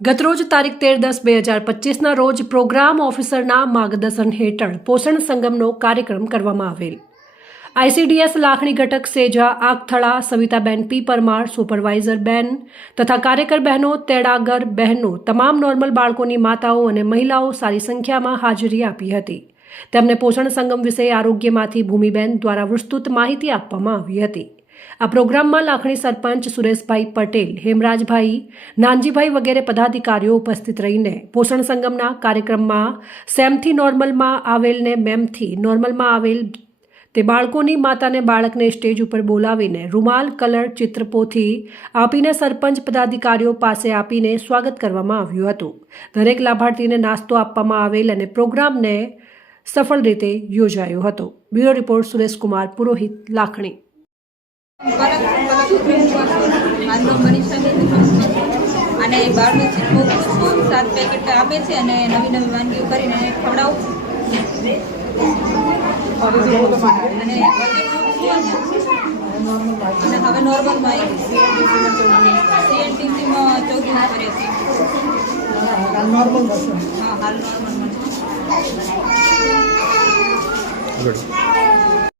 ગતરોજ તારીખ તેર દસ બે હજાર પચીસના રોજ પ્રોગ્રામ ઓફિસરના માર્ગદર્શન હેઠળ પોષણ સંગમનો કાર્યક્રમ કરવામાં આવેલ. આઈસીડીએસ લાખણી ઘટક સેજા, આગથળા, સવિતાબેન પી પરમાર, સુપરવાઇઝર બેન તથા કાર્યકર બહેનો, તેડાગર બહેનો, તમામ નોર્મલ બાળકોની માતાઓ અને મહિલાઓ સારી સંખ્યામાં હાજરી આપી હતી. તેમને પોષણ સંગમ વિશે આરોગ્યમાંથી ભૂમિબેન દ્વારા વિસ્તૃત માહિતી આપવામાં આવી હતી. આ પ્રોગ્રામમાં લાખણી સરપંચ સુરેશભાઈ પટેલ, હેમરાજભાઈ, નાનજીભાઈ વગેરે પદાધિકારીઓ ઉપસ્થિત રહીને પોષણ સંગમના કાર્યક્રમમાં સેમથી નોર્મલમાં આવેલને મેમથી નોર્મલમાં આવેલ તે બાળકોની માતાને બાળકને સ્ટેજ ઉપર બોલાવીને રૂમાલ, કલર, ચિત્રપોથી આપીને સરપંચ પદાધિકારીઓ પાસે આપીને સ્વાગત કરવામાં આવ્યું હતું. દરેક લાભાર્થીને નાસ્તો આપવામાં આવેલ અને પ્રોગ્રામને સફળ રીતે યોજાયો હતો. Bureau report Sureshkumar, Purohit, Lakhani. અને બાળનું છે મોકલું છું સાત પેકેટ આપે છે અને નવી નવી વાનગીઓ કરીને ખવડાવું અને અને હવે નોર્મલમાં સીએનટીસીમાં ચોકી કરે છે નોર્મલ હા, હાલ નોર્મલમાં